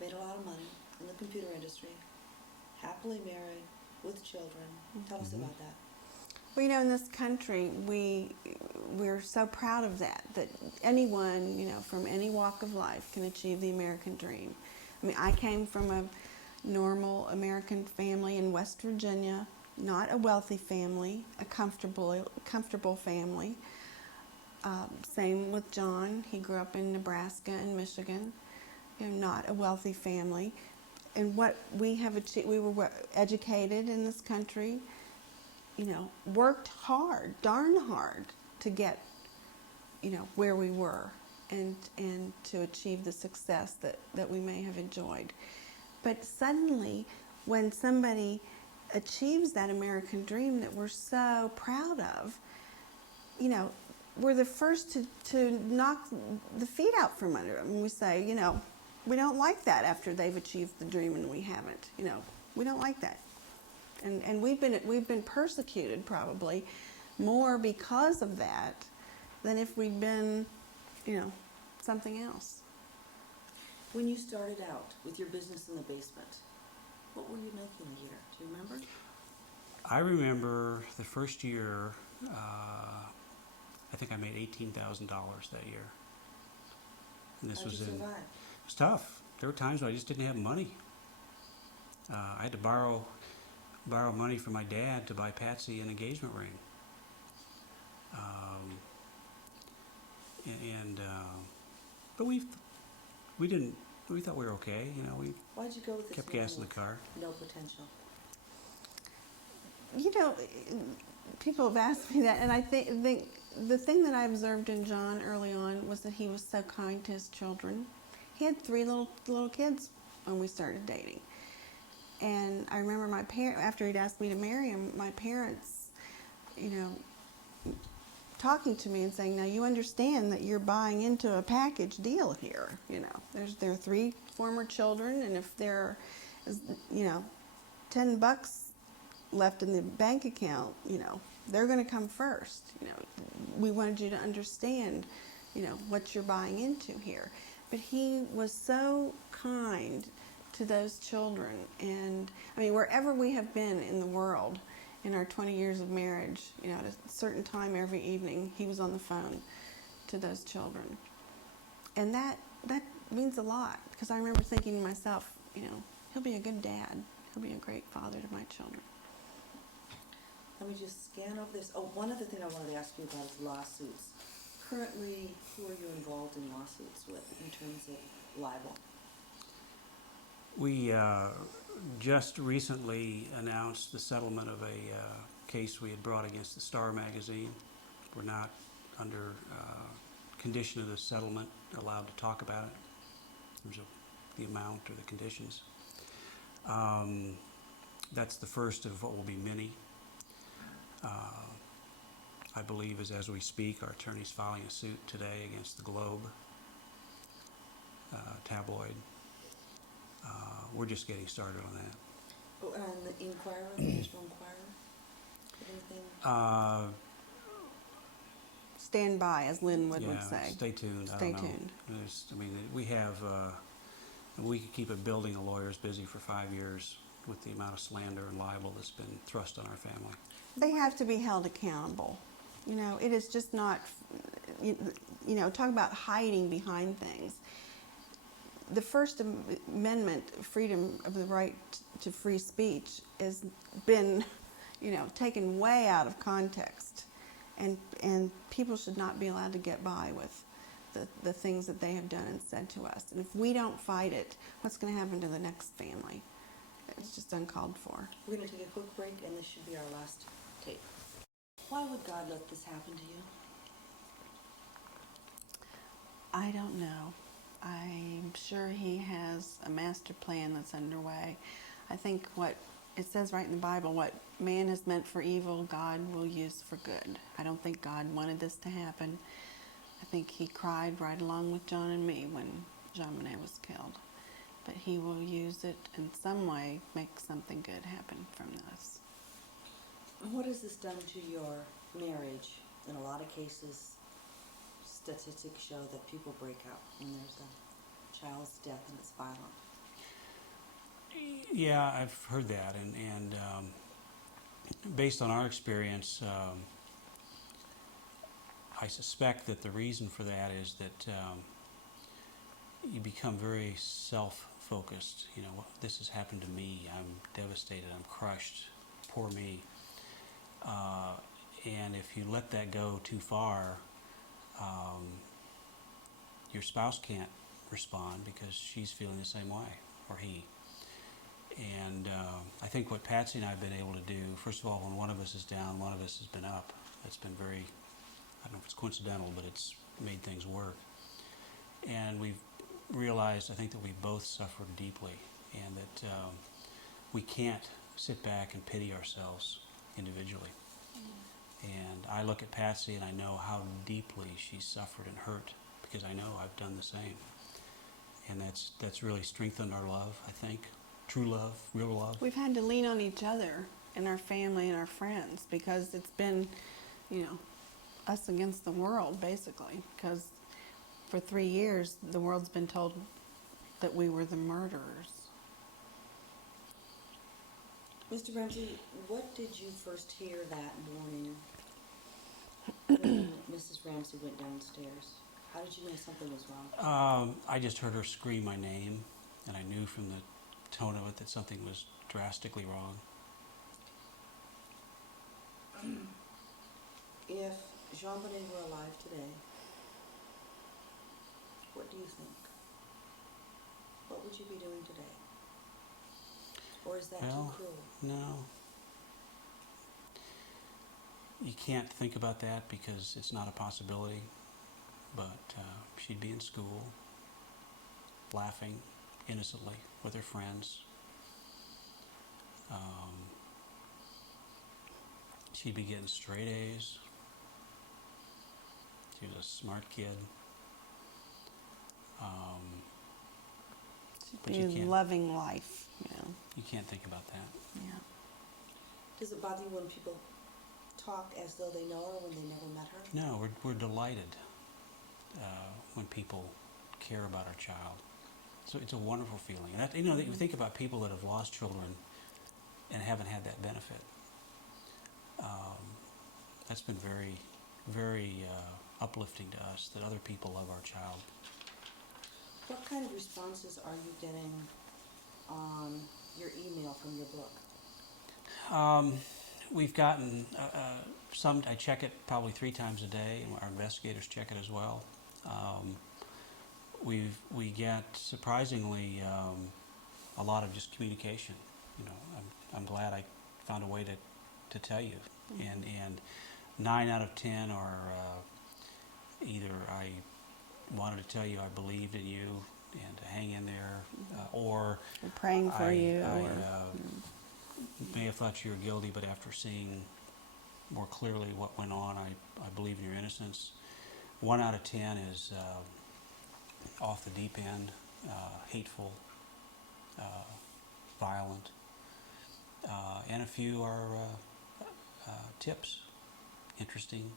made a lot of money in the computer industry, happily married, with children. Tell us about that. Well, you know, in this country, we're so proud of that anyone, you know, from any walk of life can achieve the American dream. I mean, I came from a normal American family in West Virginia, not a wealthy family, a comfortable family. Same with John. He grew up in Nebraska and Michigan, you know, not a wealthy family. And what we have achieved, we were educated in this country, you know, worked hard, darn hard, to get, you know, where we were and to achieve the success that we may have enjoyed. But suddenly, when somebody achieves that American dream that we're so proud of, you know, we're the first to knock the feet out from under them. We say, you know, we don't like that after they've achieved the dream and we haven't. You know, we don't like that. And we've been persecuted probably more because of that than if we'd been, you know, something else. When you started out with your business in the basement, what were you making a year? Do you remember? I remember the first year, I think I made $18,000 that year. And this How'd was you in. survive? It was tough. There were times when I just didn't have money. I had to borrow money from my dad to buy Patsy an engagement ring. But we thought we were okay. You know, we Why'd you go with this kept man gas in the with car. no potential? You know, people have asked me that, and I think the thing that I observed in John early on was that he was so kind to his children. He had 3 little kids when we started dating. And I remember after he'd asked me to marry him, my parents, you know, talking to me and saying, now you understand that you're buying into a package deal here. You know, there are 3 former children, and if there is, you know, $10 left in the bank account, you know, they're going to come first. You know, we wanted you to understand, you know, what you're buying into here. But he was so kind to those children, and I mean, wherever we have been in the world in our 20 years of marriage, you know, at a certain time every evening, he was on the phone to those children. And that means a lot, because I remember thinking to myself, you know, he'll be a good dad. He'll be a great father to my children. Let me just scan over this. Oh, one other thing I wanted to ask you about is lawsuits. Currently, who are you involved in lawsuits with in terms of libel? We just recently announced the settlement of a case we had brought against the Star magazine. We're not under condition of the settlement allowed to talk about it in terms of the amount or the conditions. That's the first of what will be many. I believe as we speak, our attorney's filing a suit today against the Globe tabloid. We're just getting started on that. Oh, and the Inquirer, the National Enquirer? Anything? Stand by, as Linwood would say. Stay tuned. I Stay don't know. tuned. We have, we could keep a building of lawyers busy for 5 years with the amount of slander and libel that's been thrust on our family. They have to be held accountable. You know, it is just not, you talk about hiding behind things. The First Amendment, freedom of the right to free speech, has been, taken way out of context. And people should not be allowed to get by with the things that they have done and said to us. And if we don't fight it, what's going to happen to the next family? It's just uncalled for. We're going to take a quick break, and this should be our last tape. Why would God let this happen to you? I don't know. I'm sure He has a master plan that's underway. I think what it says right in the Bible, what man has meant for evil, God will use for good. I don't think God wanted this to happen. I think He cried right along with John and me when Jean Monnet was killed. But He will use it in some way, make something good happen from this. What has this done to your marriage? In a lot of cases, statistics show that people break up when there's a child's death and it's violent. Yeah, I've heard that, and based on our experience, I suspect that the reason for that is that you become very self-focused. This has happened to me. I'm devastated. I'm crushed. Poor me. And if you let that go too far, your spouse can't respond because she's feeling the same way, or he. And I think what Patsy and I have been able to do, first of all, when one of us is down, one of us has been up. That's been very, I don't know if it's coincidental, but it's made things work. And we've realized, I think, that we both suffered deeply, and that we can't sit back and pity ourselves individually. And I look at Patsy and I know how deeply she's suffered and hurt, because I know I've done the same. And that's really strengthened our love, I think. True love, real love. We've had to lean on each other and our family and our friends, because it's been, us against the world, basically. Because for 3 years, the world's been told that we were the murderers. Mr. Ramsey, what did you first hear that morning when Mrs. Ramsey went downstairs? How did you know something was wrong? I just heard her scream my name, and I knew from the tone of it that something was drastically wrong. If Jean Monnet were alive today, what do you think? What would you be doing today? Or is that too cruel? No. You can't think about that because it's not a possibility. But she'd be in school, laughing innocently with her friends. She'd be getting straight A's. She was a smart kid. But She'd be loving life, You can't think about that. Yeah. Does it bother you when people talk as though they know her when they never met her? No, we're delighted when people care about our child. So it's a wonderful feeling. And that, you think about people that have lost children and haven't had that benefit. That's been very, very uplifting to us, that other people love our child. What kind of responses are you getting on your email from your book? We've gotten some. I check it probably 3 times a day, and our investigators check it as well. We get surprisingly a lot of just communication. I'm glad I found a way to tell you, and 9 out of 10 are either I wanted to tell you I believed in you and to hang in there, or We're praying for you. I may have thought you were guilty, but after seeing more clearly what went on. I believe in your innocence. 1 out of 10 is off the deep end, hateful, violent, and a few are tips, interesting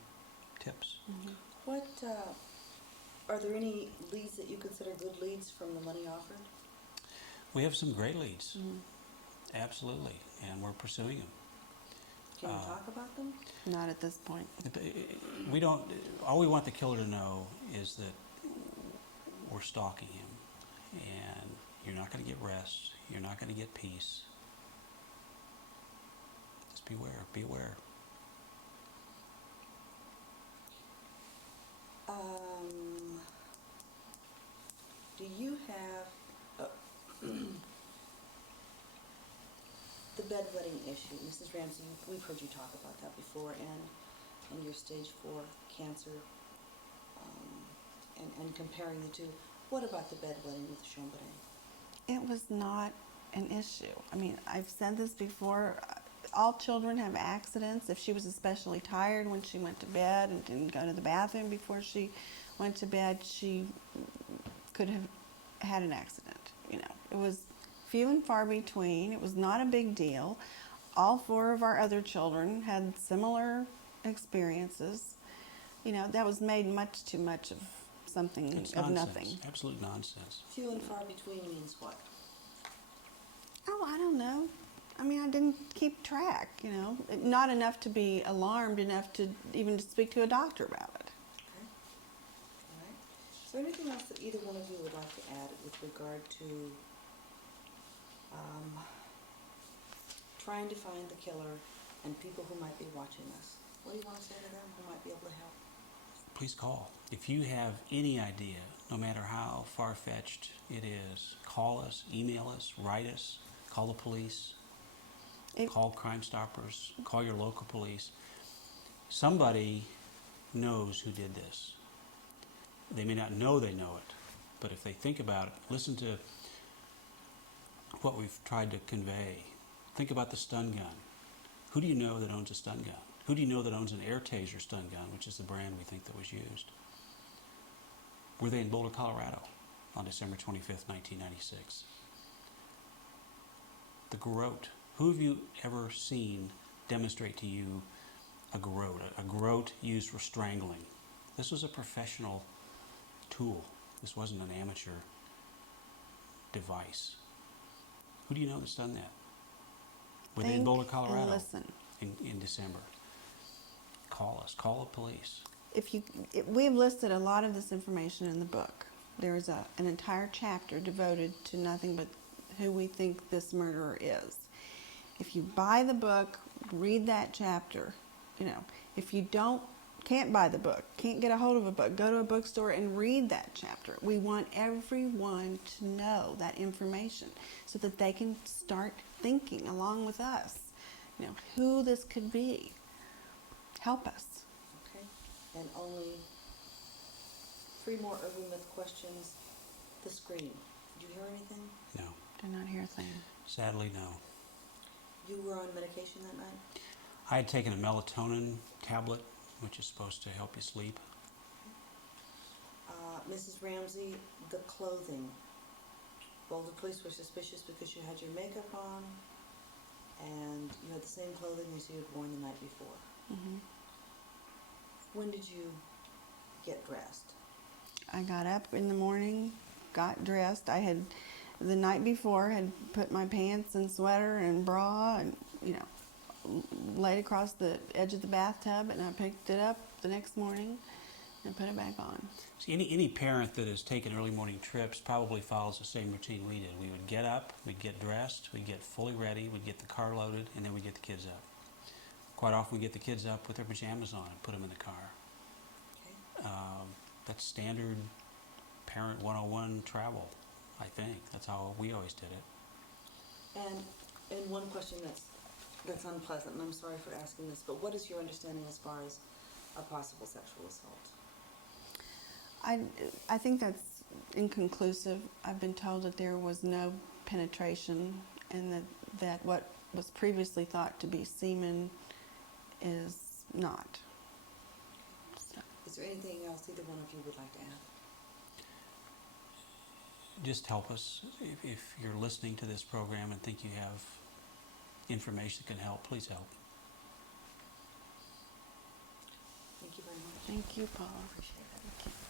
tips. Mm-hmm. What, are there any leads that you consider good leads from the money offered? We have some great leads, Mm-hmm. absolutely, and we're pursuing them. Can you talk about them? Not at this point. We don't. All we want the killer to know is that we're stalking him, and you're not going to get rest. You're not going to get peace. Just beware. Be aware. Do you have the bedwetting issue, Mrs. Ramsey? We've heard you talk about that before, and your stage 4 cancer, and comparing the two. What about the bedwetting with Chambray? It was not an issue. I mean, I've said this before. All children have accidents. If she was especially tired when she went to bed and didn't go to the bathroom before she went to bed, she could have had an accident. You know, it was few and far between. It was not a big deal. All 4 of our other children had similar experiences. You know, that was made much too much of something It's of nonsense. nothing. Absolute nonsense. Few and far between means what? Oh, I don't know. I mean, I didn't keep track, you know. Not enough to be alarmed, enough to even speak to a doctor about it. Okay. All right. Is there anything else that either one of you would like to add with regard to trying to find the killer and people who might be watching us? What do you want to say to them who might be able to help? Please call. If you have any idea, no matter how far-fetched it is, call us, email us, write us, call the police, call Crime Stoppers, call your local police. Somebody knows who did this. They may not know they know it, but if they think about it, listen to what we've tried to convey. Think about the stun gun. Who do you know that owns a stun gun? Who do you know that owns an air taser stun gun, which is the brand we think that was used? Were they in Boulder, Colorado on December 25th, 1996? The garrote. Who have you ever seen demonstrate to you a garrote? A garrote used for strangling. This was a professional tool. This wasn't an amateur device. Who do you know that's done that? Were they in Boulder, Colorado and listen. in December? Call us. Call the police. We've listed a lot of this information in the book. There's an entire chapter devoted to nothing but who we think this murderer is. If you buy the book, read that chapter. You know, if you can't buy the book, can't get a hold of a book, go to a bookstore and read that chapter. We want everyone to know that information so that they can start thinking along with us, you know, who this could be. Help us. Okay. And only 3 more urban myth questions. The scream. Did you hear anything? No. Did not hear a thing. Sadly, no. You were on medication that night? I had taken a melatonin tablet, which is supposed to help you sleep. Mrs. Ramsey, the clothing. Boulder police were suspicious because you had your makeup on and you had the same clothing as you had worn the night before. Mm-hmm. When did you get dressed? I got up in the morning, got dressed. I had, the night before, had put my pants and sweater and bra and, you know, laid across the edge of the bathtub, and I picked it up the next morning and put it back on. See, any parent that has taken early morning trips probably follows the same routine we did. We would get up, we'd get dressed, we'd get fully ready, we'd get the car loaded, and then we'd get the kids up. Quite often we get the kids up with their pajamas on and put them in the car. Okay. That's standard parent 101 travel, I think. That's how we always did it. And one question that's unpleasant, and I'm sorry for asking this, but what is your understanding as far as a possible sexual assault? I think that's inconclusive. I've been told that there was no penetration and that what was previously thought to be semen is not. So, Is there anything else either one of you would like to add? Just help us. If you're listening to this program and think you have information that can help, please help. Thank you very much. thank you, Paula. Appreciate it. Thank you.